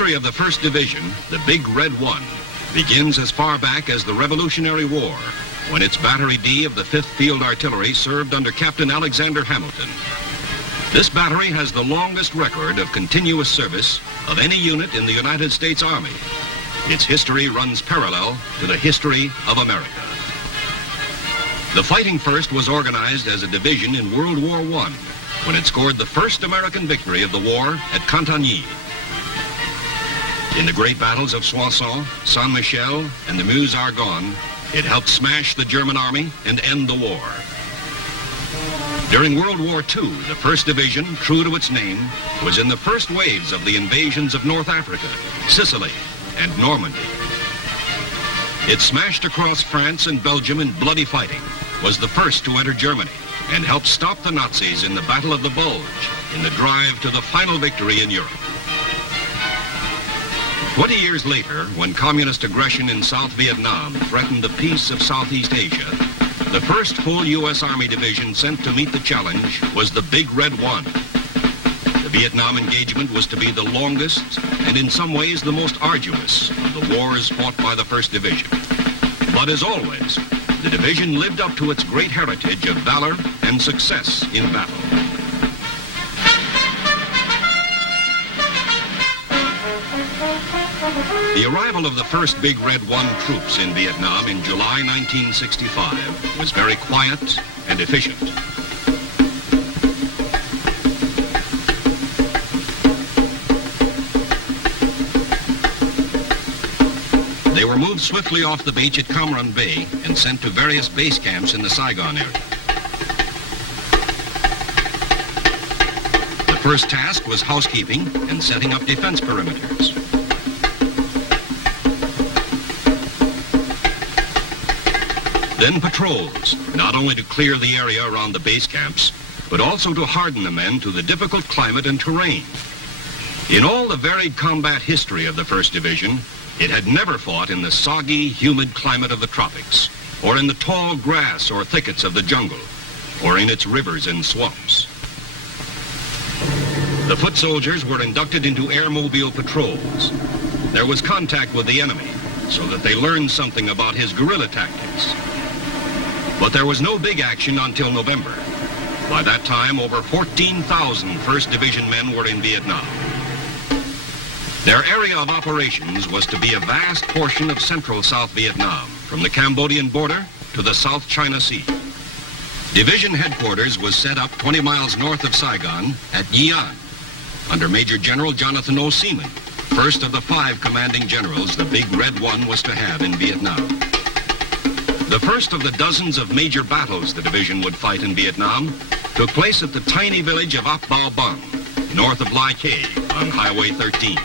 history of the 1st Division, the Big Red One, begins as far back as the Revolutionary War, when its Battery D of the 5th Field Artillery served under Captain Alexander Hamilton. This battery has the longest record of continuous service of any unit in the United States Army. Its history runs parallel to the history of America. The Fighting First was organized as a division in World War I, when it scored the first American victory of the war at Cantigny. In the great battles of Soissons, Saint-Michel, and the Meuse-Argonne, it helped smash the German army and end the war. During World War II, the 1st Division, true to its name, was in the first waves of the invasions of North Africa, Sicily, and Normandy. It smashed across France and Belgium in bloody fighting, was the first to enter Germany, and helped stop the Nazis in the Battle of the Bulge, in the drive to the final victory in Europe. 20 years later, when communist aggression in South Vietnam threatened the peace of Southeast Asia, the first full U.S. Army division sent to meet the challenge was the Big Red One. The Vietnam engagement was to be the longest and in some ways the most arduous of the wars fought by the 1st Division. But as always, the division lived up to its great heritage of valor and success in battle. The arrival of the first Big Red One troops in Vietnam in July 1965 was very quiet and efficient. They were moved swiftly off the beach at Cam Ranh Bay and sent to various base camps in the Saigon area. The first task was housekeeping and setting up defense perimeters. Then patrols, not only to clear the area around the base camps, but also to harden the men to the difficult climate and terrain. In all the varied combat history of the 1st Division, it had never fought in the soggy, humid climate of the tropics, or in the tall grass or thickets of the jungle, or in its rivers and swamps. The foot soldiers were inducted into airmobile patrols. There was contact with the enemy, so that they learned something about his guerrilla tactics. But there was no big action until November. By that time, over 14,000 1st Division men were in Vietnam. Their area of operations was to be a vast portion of central South Vietnam, from the Cambodian border to the South China Sea. Division headquarters was set up 20 miles north of Saigon at Nha An, under Major General Jonathan O. Seaman, first of the 5 commanding generals the Big Red One was to have in Vietnam. The first of the dozens of major battles the division would fight in Vietnam took place at the tiny village of Ap Bao Bang, north of Lai Khe on Highway 13.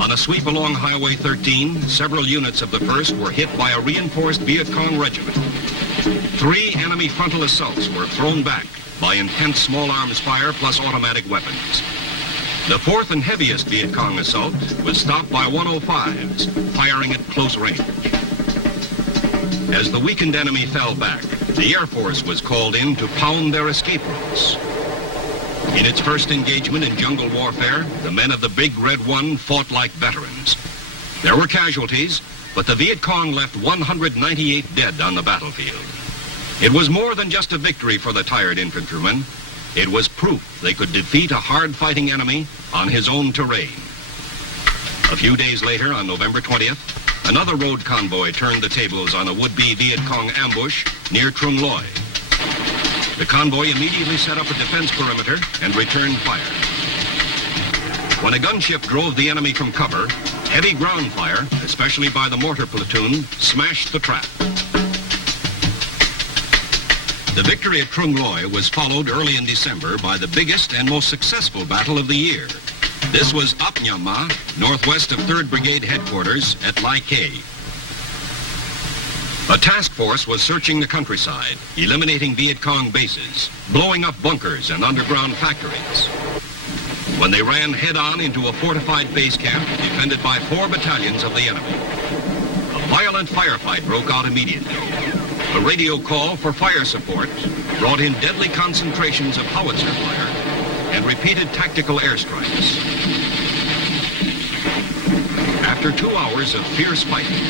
On a sweep along Highway 13, several units of the 1st were hit by a reinforced Viet Cong regiment. 3 enemy frontal assaults were thrown back by intense small arms fire plus automatic weapons. The 4th and heaviest Viet Cong assault was stopped by 105s, firing at close range. As the weakened enemy fell back, the Air Force was called in to pound their escape routes. In its first engagement in jungle warfare, the men of the Big Red One fought like veterans. There were casualties, but the Viet Cong left 198 dead on the battlefield. It was more than just a victory for the tired infantrymen. It was proof they could defeat a hard-fighting enemy on his own terrain. A few days later, on November 20th, another road convoy turned the tables on a would-be Viet Cong ambush near Trung Loi. The convoy immediately set up a defense perimeter and returned fire. When a gunship drove the enemy from cover, heavy ground fire, especially by the mortar platoon, smashed the trap. The victory at Trung Loi was followed early in December by the biggest and most successful battle of the year. This was Ap Nha Ma, northwest of 3rd Brigade headquarters at Lai Khe. A task force was searching the countryside, eliminating Viet Cong bases, blowing up bunkers and underground factories. When they ran head-on into a fortified base camp defended by 4 battalions of the enemy. A violent firefight broke out immediately. A radio call for fire support brought in deadly concentrations of howitzer fire and repeated tactical airstrikes. After 2 hours of fierce fighting,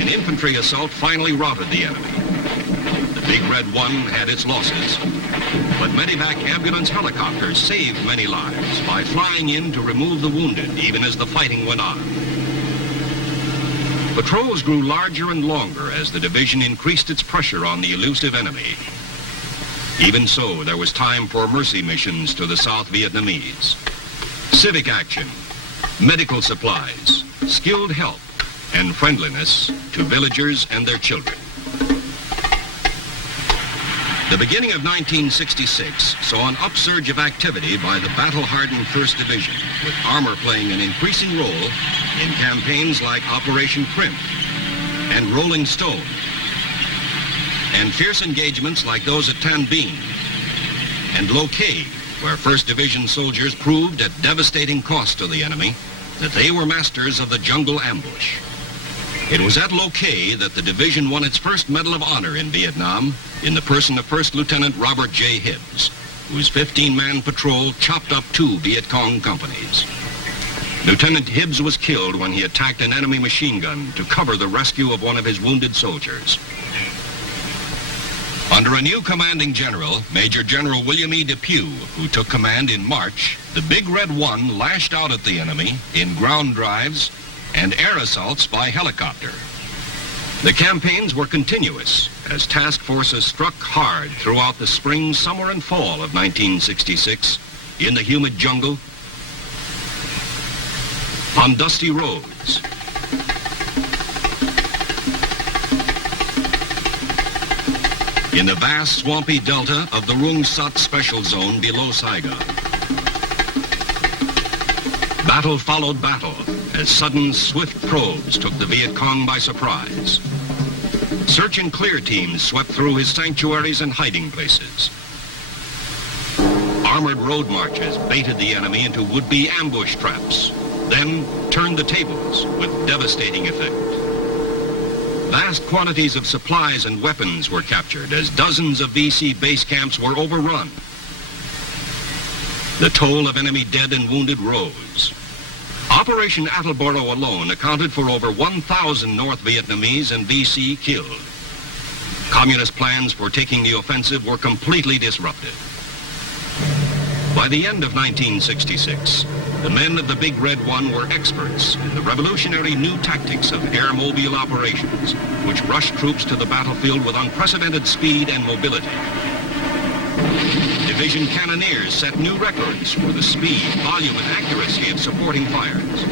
an infantry assault finally routed the enemy. The Big Red One had its losses, but medevac ambulance helicopters saved many lives by flying in to remove the wounded even as the fighting went on. Patrols grew larger and longer as the division increased its pressure on the elusive enemy. Even so, there was time for mercy missions to the South Vietnamese. Civic action, medical supplies, skilled help, and friendliness to villagers and their children. The beginning of 1966 saw an upsurge of activity by the battle-hardened 1st Division, with armor playing an increasing role in campaigns like Operation Crimp and Rolling Stone, and fierce engagements like those at Tan Binh and Lo Cai, where 1st Division soldiers proved at devastating cost to the enemy that they were masters of the jungle ambush. It was at Lo Cai that the division won its first Medal of Honor in Vietnam in the person of 1st Lieutenant Robert J. Hibbs, whose 15-man patrol chopped up 2 Viet Cong companies. Lieutenant Hibbs was killed when he attacked an enemy machine gun to cover the rescue of one of his wounded soldiers. Under a new commanding general, Major General William E. Depew, who took command in March, the Big Red One lashed out at the enemy in ground drives and air assaults by helicopter. The campaigns were continuous as task forces struck hard throughout the spring, summer, and fall of 1966 in the humid jungle, on dusty roads, in the vast swampy delta of the Rung Sat Special Zone below Saigon. Battle followed battle as sudden, swift probes took the Viet Cong by surprise. Search and clear teams swept through his sanctuaries and hiding places. Armored road marches baited the enemy into would-be ambush traps, then turned the tables with devastating effect. Vast quantities of supplies and weapons were captured as dozens of VC base camps were overrun. The toll of enemy dead and wounded rose. Operation Attleboro alone accounted for over 1,000 North Vietnamese and VC killed. Communist plans for taking the offensive were completely disrupted. By the end of 1966, the men of the Big Red One were experts in the revolutionary new tactics of air-mobile operations, which rushed troops to the battlefield with unprecedented speed and mobility. Division cannoneers set new records for the speed, volume, and accuracy of supporting fires.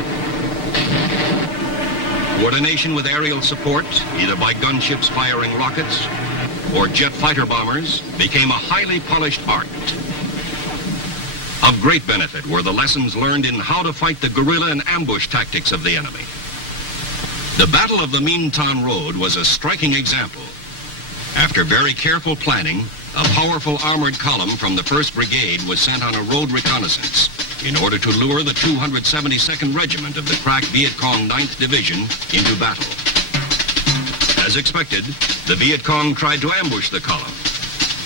Coordination with aerial support, either by gunships firing rockets or jet fighter bombers, became a highly polished art. Of great benefit were the lessons learned in how to fight the guerrilla and ambush tactics of the enemy. The Battle of the Minh Thanh Road was a striking example. After very careful planning, a powerful armored column from the 1st Brigade was sent on a road reconnaissance in order to lure the 272nd Regiment of the crack Viet Cong 9th Division into battle. As expected, the Viet Cong tried to ambush the column.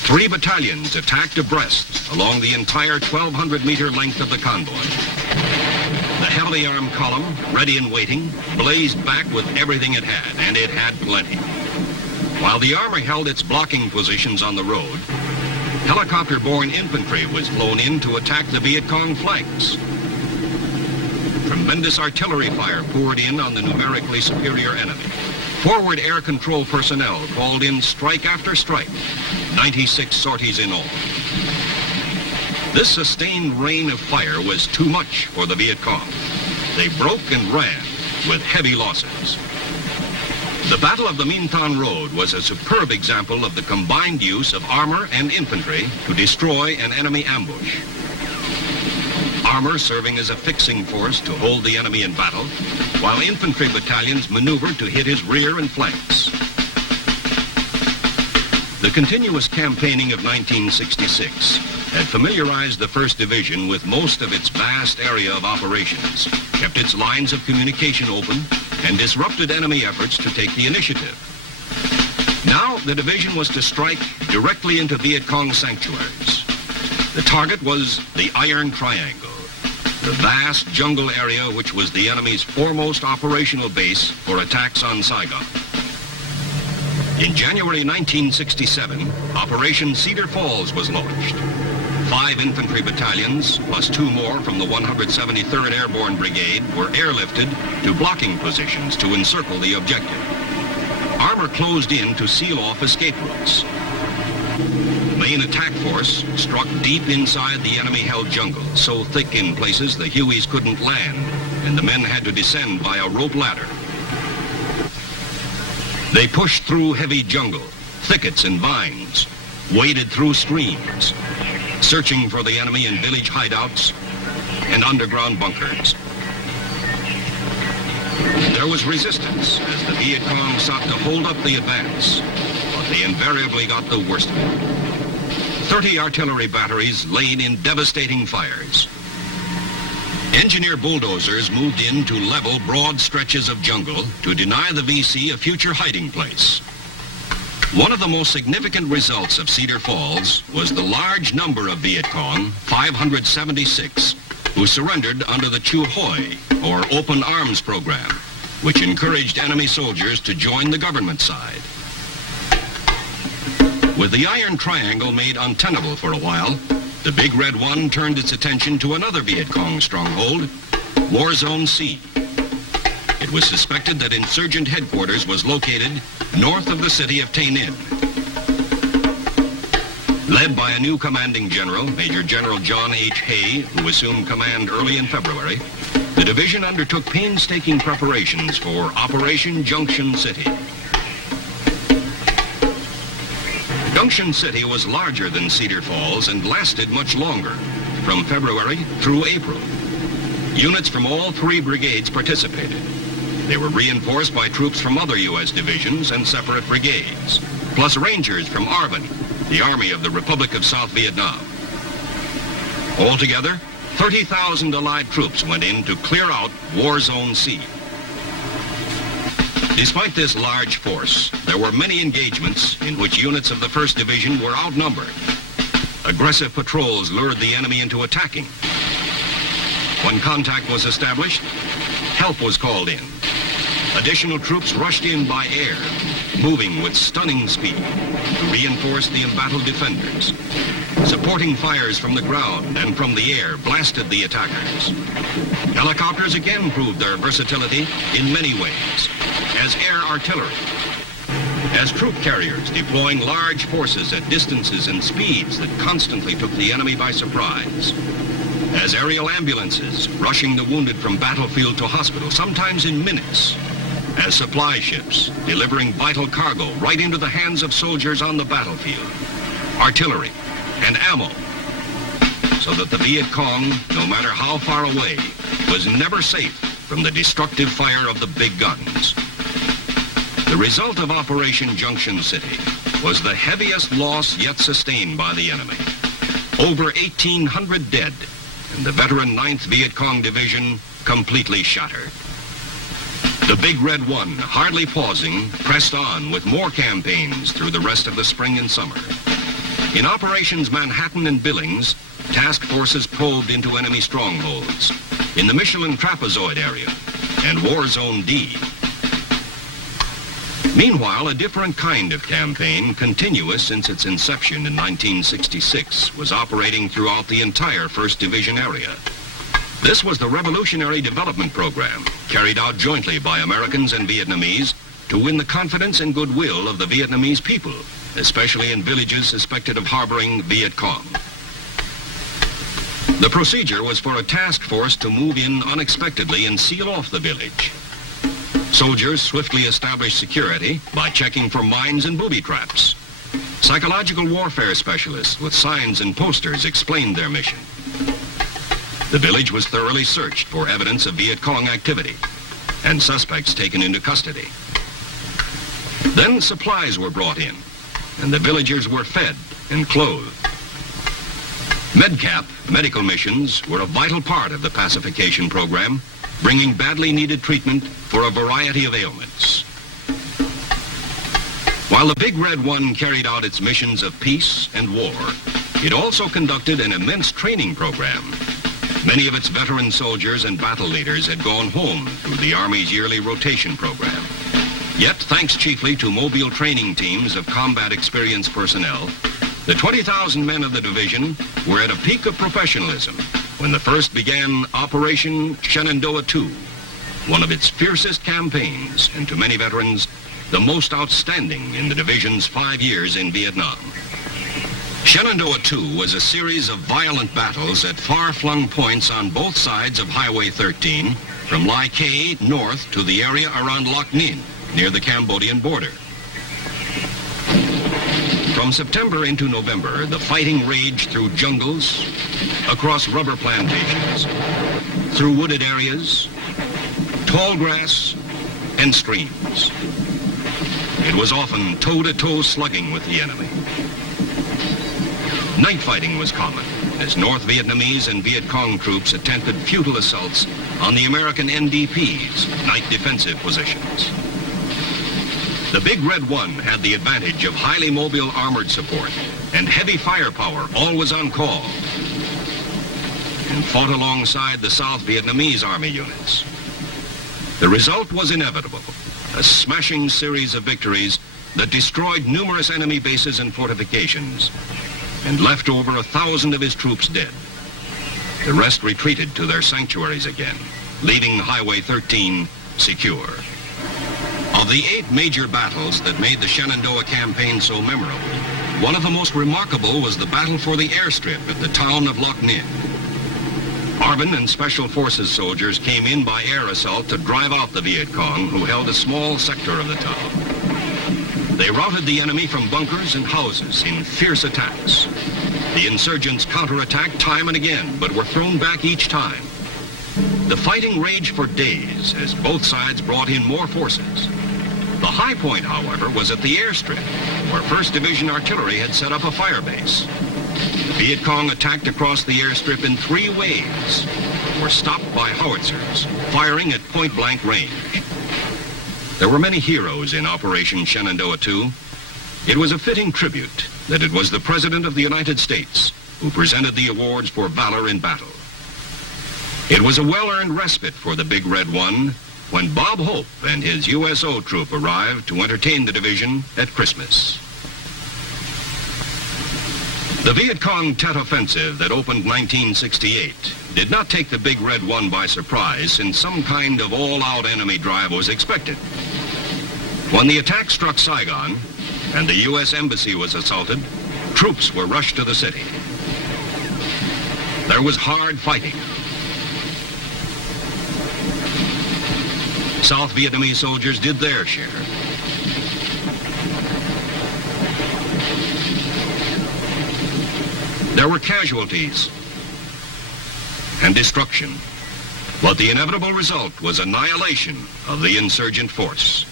3 battalions attacked abreast along the entire 1,200-meter length of the convoy. The heavily armed column, ready and waiting, blazed back with everything it had, and it had plenty. While the armor held its blocking positions on the road, helicopter-borne infantry was flown in to attack the Viet Cong flanks. Tremendous artillery fire poured in on the numerically superior enemy. Forward air control personnel called in strike after strike, 96 sorties in all. This sustained rain of fire was too much for the Viet Cong. They broke and ran with heavy losses. The Battle of the Minh Thanh Road was a superb example of the combined use of armor and infantry to destroy an enemy ambush. Armor serving as a fixing force to hold the enemy in battle, while infantry battalions maneuvered to hit his rear and flanks. The continuous campaigning of 1966 had familiarized the 1st Division with most of its vast area of operations, kept its lines of communication open, and disrupted enemy efforts to take the initiative. Now, the division was to strike directly into Viet Cong sanctuaries. The target was the Iron Triangle. the vast jungle area which was the enemy's foremost operational base for attacks on Saigon. In January 1967, Operation Cedar Falls was launched. 5 infantry battalions, plus 2 more from the 173rd Airborne Brigade, were airlifted to blocking positions to encircle the objective. Armor closed in to seal off escape routes. The main attack force struck deep inside the enemy-held jungle, so thick in places the Hueys couldn't land, and the men had to descend by a rope ladder. They pushed through heavy jungle, thickets and vines, waded through streams, searching for the enemy in village hideouts and underground bunkers. There was resistance as the Viet Cong sought to hold up the advance, but they invariably got the worst of it. 30 artillery batteries laid in devastating fires. Engineer bulldozers moved in to level broad stretches of jungle to deny the VC a future hiding place. One of the most significant results of Cedar Falls was the large number of Viet Cong, 576, who surrendered under the Chu Hoi, or Open Arms Program, which encouraged enemy soldiers to join the government side. With the Iron Triangle made untenable for a while, the Big Red One turned its attention to another Viet Cong stronghold, War Zone C. It was suspected that insurgent headquarters was located north of the city of Tay Ninh. Led by a new commanding general, Major General John H. Hay, who assumed command early in February, the division undertook painstaking preparations for Operation Junction City. Junction City was larger than Cedar Falls and lasted much longer, from February through April. Units from all 3 brigades participated. They were reinforced by troops from other U.S. divisions and separate brigades, plus Rangers from ARVN, the Army of the Republic of South Vietnam. Altogether, 30,000 Allied troops went in to clear out War Zone C. Despite this large force, there were many engagements in which units of the 1st Division were outnumbered. Aggressive patrols lured the enemy into attacking. When contact was established, help was called in. Additional troops rushed in by air, moving with stunning speed to reinforce the embattled defenders. Supporting fires from the ground and from the air blasted the attackers. Helicopters again proved their versatility in many ways, as air artillery, as troop carriers deploying large forces at distances and speeds that constantly took the enemy by surprise, as aerial ambulances rushing the wounded from battlefield to hospital, sometimes in minutes, as supply ships delivering vital cargo right into the hands of soldiers on the battlefield, artillery and ammo, so that the Viet Cong, no matter how far away, was never safe from the destructive fire of the big guns. The result of Operation Junction City was the heaviest loss yet sustained by the enemy. Over 1,800 dead, and the veteran 9th Viet Cong Division completely shattered. The Big Red One, hardly pausing, pressed on with more campaigns through the rest of the spring and summer. In Operations Manhattan and Billings, task forces probed into enemy strongholds in the Michelin Trapezoid area and War Zone D. Meanwhile, a different kind of campaign, continuous since its inception in 1966, was operating throughout the entire 1st Division area. This was the Revolutionary Development Program, carried out jointly by Americans and Vietnamese to win the confidence and goodwill of the Vietnamese people, especially in villages suspected of harboring Viet Cong. The procedure was for a task force to move in unexpectedly and seal off the village. Soldiers swiftly established security by checking for mines and booby traps. Psychological warfare specialists with signs and posters explained their mission. The village was thoroughly searched for evidence of Viet Cong activity and suspects taken into custody. Then supplies were brought in, and the villagers were fed and clothed. MedCap, medical missions, were a vital part of the pacification program, bringing badly needed treatment for a variety of ailments. While the Big Red One carried out its missions of peace and war, it also conducted an immense training program. Many of its veteran soldiers and battle leaders had gone home through the Army's yearly rotation program. Yet, thanks chiefly to mobile training teams of combat experienced personnel, the 20,000 men of the division were at a peak of professionalism when the first began Operation Shenandoah II, one of its fiercest campaigns, and to many veterans, the most outstanding in the division's 5 years in Vietnam. Shenandoah II was a series of violent battles at far-flung points on both sides of Highway 13, from Lai Khe north to the area around Loc Ninh, near the Cambodian border. From September into November, the fighting raged through jungles, across rubber plantations, through wooded areas, tall grass, and streams. It was often toe-to-toe slugging with the enemy. Night fighting was common, as North Vietnamese and Viet Cong troops attempted futile assaults on the American NDP's night defensive positions. The Big Red One had the advantage of highly mobile armored support and heavy firepower always on call, and fought alongside the South Vietnamese Army units. The result was inevitable, a smashing series of victories that destroyed numerous enemy bases and fortifications and left over 1,000 of his troops dead. The rest retreated to their sanctuaries again, leaving Highway 13 secure. Of the 8 major battles that made the Shenandoah campaign so memorable, one of the most remarkable was the battle for the airstrip at the town of Loc Ninh. ARVN and Special Forces soldiers came in by air assault to drive out the Viet Cong, who held a small sector of the town. They routed the enemy from bunkers and houses in fierce attacks. The insurgents counterattacked time and again, but were thrown back each time. The fighting raged for days as both sides brought in more forces. The high point, however, was at the airstrip, where 1st Division artillery had set up a fire base. The Viet Cong attacked across the airstrip in 3 waves, but were stopped by howitzers, firing at point-blank range. There were many heroes in Operation Shenandoah II. It was a fitting tribute that it was the President of the United States who presented the awards for valor in battle. It was a well-earned respite for the Big Red One when Bob Hope and his USO troop arrived to entertain the division at Christmas. The Viet Cong Tet Offensive that opened 1968 did not take the Big Red One by surprise, since some kind of all-out enemy drive was expected. When the attack struck Saigon and the U.S. Embassy was assaulted, troops were rushed to the city. There was hard fighting. South Vietnamese soldiers did their share. There were casualties and destruction, but the inevitable result was annihilation of the insurgent force.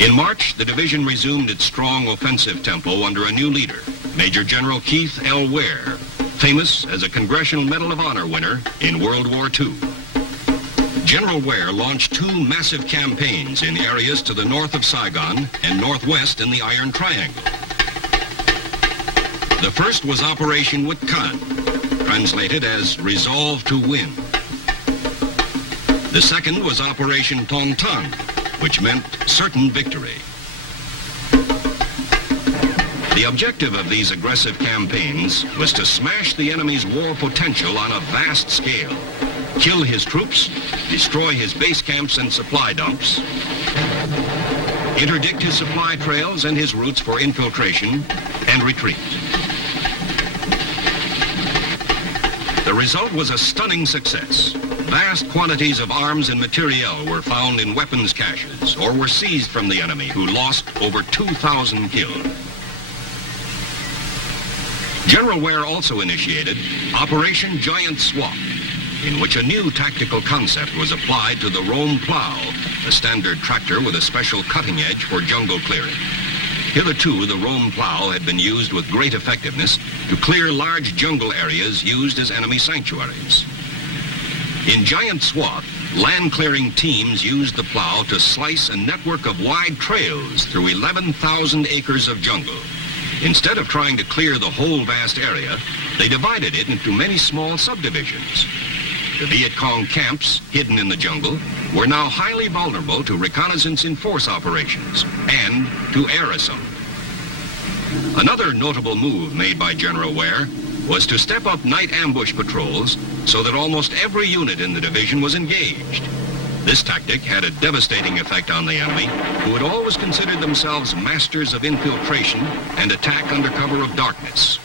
In March, the division resumed its strong offensive tempo under a new leader, Major General Keith L. Ware, famous as a Congressional Medal of Honor winner in World War II. General Ware launched 2 massive campaigns in areas to the north of Saigon and northwest in the Iron Triangle. The first was Operation Quyet Thang, translated as Resolve to Win. The second was Operation Toan Thang, which meant certain victory. The objective of these aggressive campaigns was to smash the enemy's war potential on a vast scale, kill his troops, destroy his base camps and supply dumps, interdict his supply trails and his routes for infiltration, and retreat. The result was a stunning success. Vast quantities of arms and materiel were found in weapons caches or were seized from the enemy, who lost over 2,000 killed. General Ware also initiated Operation Giant Swamp, in which a new tactical concept was applied to the Roam plow, a standard tractor with a special cutting edge for jungle clearing. Hitherto, the Roam plow had been used with great effectiveness to clear large jungle areas used as enemy sanctuaries. In Giant Swath, land-clearing teams used the plow to slice a network of wide trails through 11,000 acres of jungle. Instead of trying to clear the whole vast area, they divided it into many small subdivisions. The Viet Cong camps, hidden in the jungle, were now highly vulnerable to reconnaissance-in-force operations and to air assault. Another notable move made by General Ware was to step up night ambush patrols so that almost every unit in the division was engaged. This tactic had a devastating effect on the enemy, who had always considered themselves masters of infiltration and attack under cover of darkness.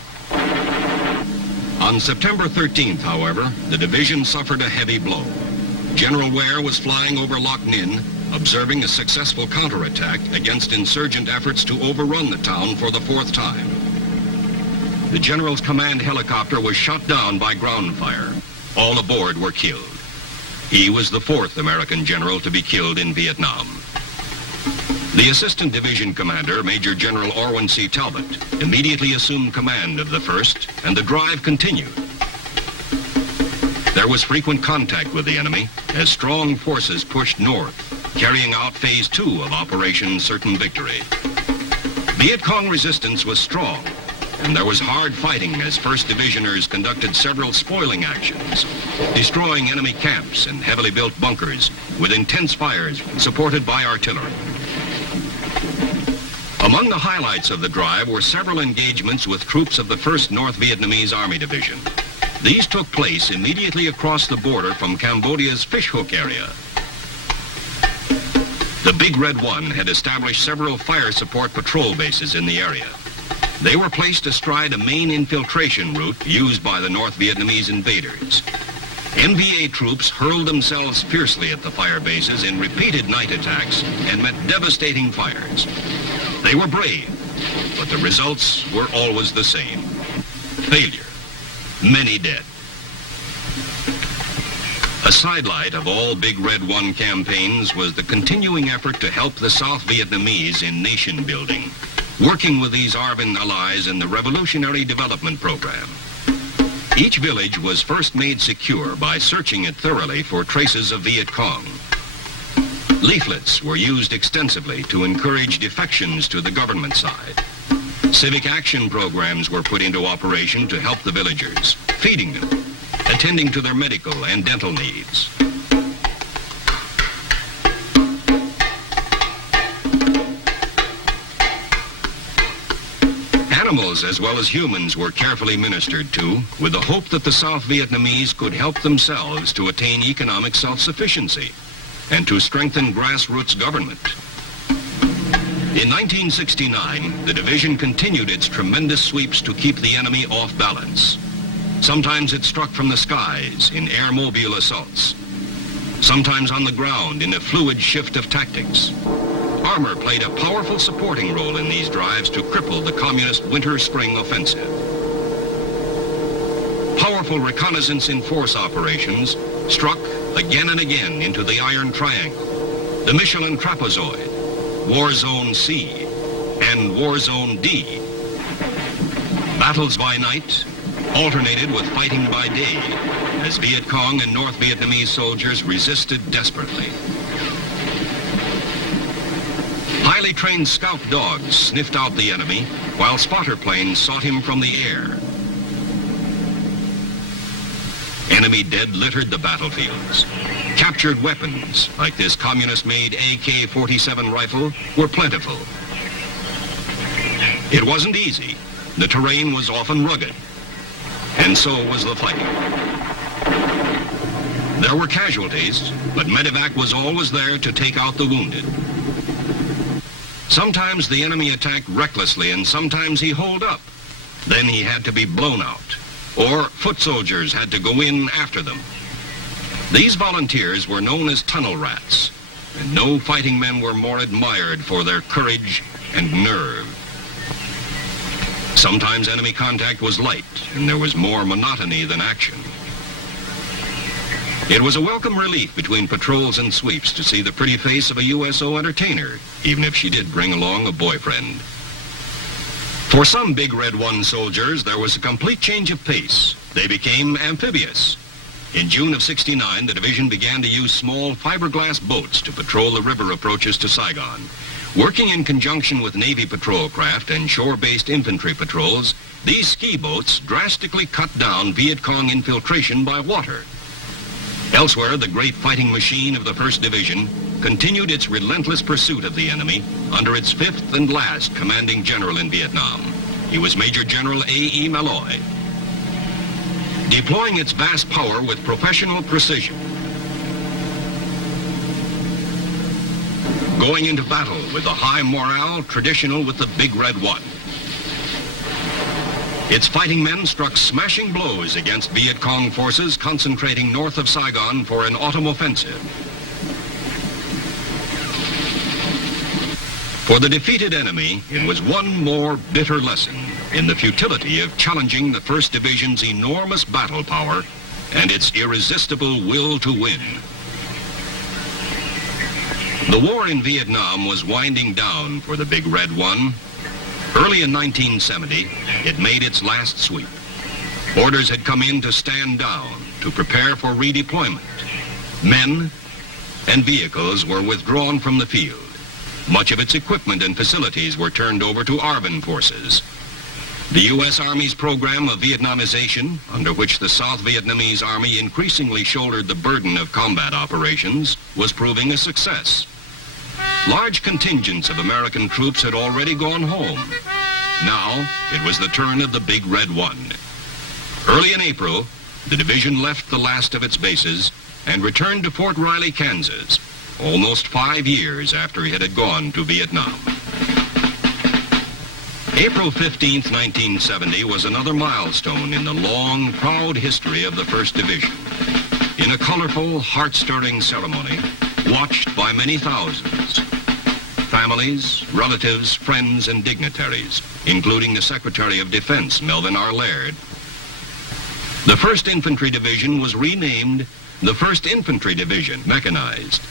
On September 13th, however, the division suffered a heavy blow. General Ware was flying over Loc Ninh, observing a successful counterattack against insurgent efforts to overrun the town for the fourth time. The general's command helicopter was shot down by ground fire. All aboard were killed. He was the fourth American general to be killed in Vietnam. The assistant division commander, Major General Orwin C. Talbot, immediately assumed command of the 1st, and the drive continued. There was frequent contact with the enemy as strong forces pushed north, carrying out Phase 2 of Operation Certain Victory. Viet Cong resistance was strong, and there was hard fighting as 1st Divisioners conducted several spoiling actions, destroying enemy camps and heavily built bunkers with intense fires supported by artillery. Among the highlights of the drive were several engagements with troops of the 1st North Vietnamese Army Division. These took place immediately across the border from Cambodia's Fishhook area. The Big Red One had established several fire support patrol bases in the area. They were placed astride a main infiltration route used by the North Vietnamese invaders. NVA troops hurled themselves fiercely at the fire bases in repeated night attacks and met devastating fires. They were brave, but the results were always the same. Failure. Many dead. A sidelight of all Big Red One campaigns was the continuing effort to help the South Vietnamese in nation building, working with these ARVN allies in the Revolutionary Development Program. Each village was first made secure by searching it thoroughly for traces of Viet Cong. Leaflets were used extensively to encourage defections to the government side. Civic action programs were put into operation to help the villagers, feeding them, attending to their medical and dental needs. Animals as well as humans were carefully ministered to with the hope that the South Vietnamese could help themselves to attain economic self-sufficiency and to strengthen grassroots government. In 1969, the division continued its tremendous sweeps to keep the enemy off balance. Sometimes it struck from the skies in air-mobile assaults. Sometimes on the ground in a fluid shift of tactics. Armor played a powerful supporting role in these drives to cripple the communist winter-spring offensive. Powerful reconnaissance-in-force operations struck again and again into the Iron Triangle, the Michelin Trapezoid, War Zone C, and War Zone D. Battles by night alternated with fighting by day as Viet Cong and North Vietnamese soldiers resisted desperately. Highly trained scout dogs sniffed out the enemy while spotter planes sought him from the air. Enemy dead littered the battlefields. Captured weapons, like this communist-made AK-47 rifle, were plentiful. It wasn't easy. The terrain was often rugged, and so was the fighting. There were casualties, but medevac was always there to take out the wounded. Sometimes the enemy attacked recklessly, and sometimes he holed up. Then he had to be blown out, or foot soldiers had to go in after them. These volunteers were known as tunnel rats, and no fighting men were more admired for their courage and nerve. Sometimes enemy contact was light, and there was more monotony than action. It was a welcome relief between patrols and sweeps to see the pretty face of a USO entertainer, even if she did bring along a boyfriend. For some Big Red One soldiers, there was a complete change of pace. They became amphibious. In June of '69, the division began to use small fiberglass boats to patrol the river approaches to Saigon, Working in conjunction with Navy patrol craft and shore-based infantry patrols, these ski boats drastically cut down Viet Cong infiltration by water. Elsewhere, the great fighting machine of the 1st Division continued its relentless pursuit of the enemy under its 5th and last commanding general in Vietnam. He was Major General A.E. Malloy. Deploying its vast power with professional precision, going into battle with a high morale traditional with the Big Red One. Its fighting men struck smashing blows against Viet Cong forces concentrating north of Saigon for an autumn offensive. For the defeated enemy, it was one more bitter lesson in the futility of challenging the 1st Division's enormous battle power and its irresistible will to win. The war in Vietnam was winding down for the Big Red One. Early in 1970, it made its last sweep. Orders had come in to stand down, to prepare for redeployment. Men and vehicles were withdrawn from the field. Much of its equipment and facilities were turned over to ARVN forces. The U.S. Army's program of Vietnamization, under which the South Vietnamese Army increasingly shouldered the burden of combat operations, was proving a success. Large contingents of American troops had already gone home. Now, it was the turn of the Big Red One. Early in April, the division left the last of its bases and returned to Fort Riley, Kansas, almost 5 years after it had gone to Vietnam. April 15th, 1970 was another milestone in the long, proud history of the 1st Division. In a colorful, heart-stirring ceremony, watched by many thousands, families, relatives, friends, and dignitaries, including the Secretary of Defense, Melvin R. Laird. The 1st Infantry Division was renamed the 1st Infantry Division, mechanized.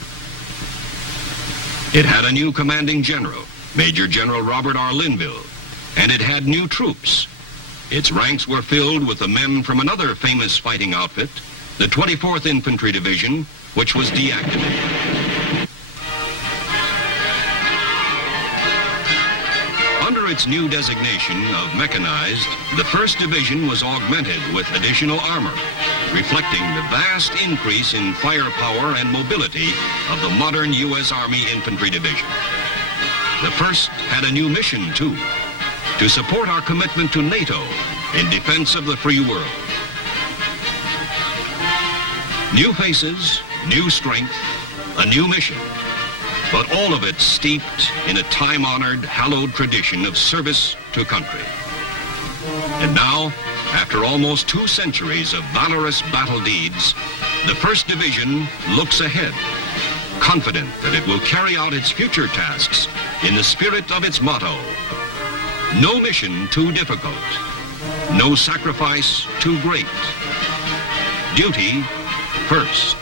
It had a new commanding general, Major General Robert R. Linville, and it had new troops. Its ranks were filled with the men from another famous fighting outfit, the 24th Infantry Division, which was deactivated. Under its new designation of mechanized, the 1st Division was augmented with additional armor, reflecting the vast increase in firepower and mobility of the modern U.S. Army Infantry Division. The 1st had a new mission, too, to support our commitment to NATO in defense of the free world. New faces, new strength, a new mission, but all of it steeped in a time-honored, hallowed tradition of service to country. And now, after almost 2 centuries of valorous battle deeds, the 1st Division looks ahead, confident that it will carry out its future tasks in the spirit of its motto: no mission too difficult, no sacrifice too great. Duty first.